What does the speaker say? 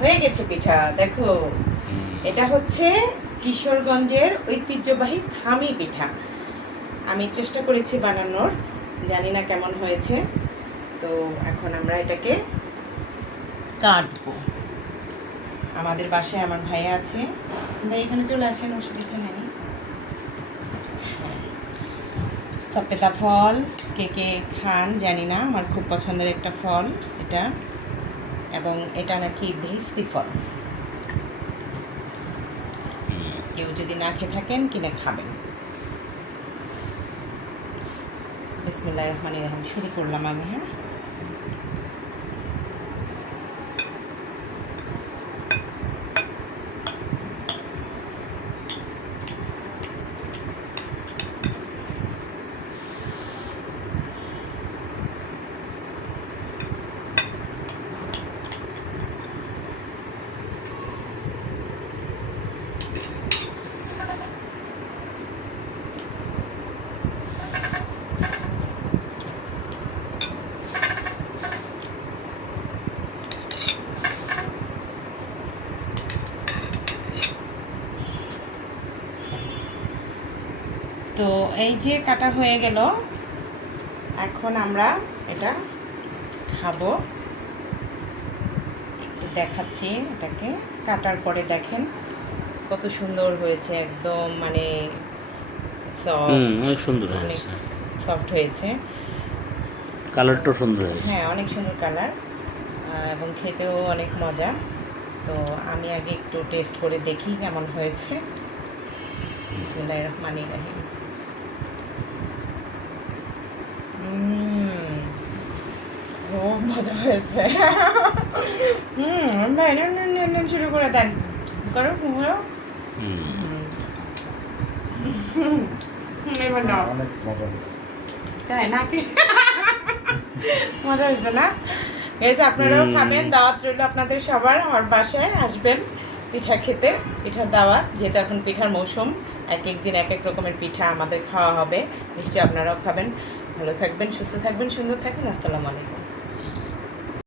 হয়ে গেছে পিঠা দেখো। এটা হচ্ছে কিশোরগঞ্জের ঐতিহ্যবাহী থামি পিঠা। আমি চেষ্টা করেছি বানানোর, জানি না কেমন হয়েছে। তো এখন আমরা এটাকে কাটবো। আমাদের বাসায় আমার ভাইয়া আছে, ভাই এখানে চলে আসেন, অসুবিধা নেই। সপেতা ফল কে কে খান জানি না, আমার খুব পছন্দের একটা ফল এটা, এবং এটা নাকি ভেস্তি ফল। কেউ যদি না খেয়ে থাকেন কিনে খাবেন। বিসমিল্লাহির রহমানির রহিম শুরু করলাম আমি। হ্যাঁ, তো এই যে কাটা হয়ে গেল, এখন আমরা এটা খাবো। একটু দেখাচ্ছি এটাকে কাটার পরে, দেখেন কত সুন্দর হয়েছে, একদম মানে অনেক সুন্দর হয়েছে, সফট হয়েছে, কালারটাও সুন্দর হয়েছে। হ্যাঁ অনেক সুন্দর কালার, এবং খেতেও অনেক মজা। তো আমি আগে একটু টেস্ট করে দেখি কেমন হয়েছে। বিসমিল্লাহির রহমানির রহিম। খুব মজা হয়েছে। শুরু করে দেন, করো করো। এবার নাও। অনেক মজা হয়েছে। তাই নাকি? মজা হয়েছে না? এই যে আপনারাও খাবেন, দাওয়াত রইল আপনাদের সবার, আমার বাসায় আসবেন পিঠা খেতে। পিঠার দাওয়াত, যেহেতু এখন পিঠার মৌসুম, এক এক দিন এক এক রকমের পিঠা আমাদের খাওয়া হবে, নিশ্চয়ই আপনারাও খাবেন। ভালো থাকবেন, সুস্থ থাকবেন, সুন্দর থাকবেন। আসসালামু আলাইকুম।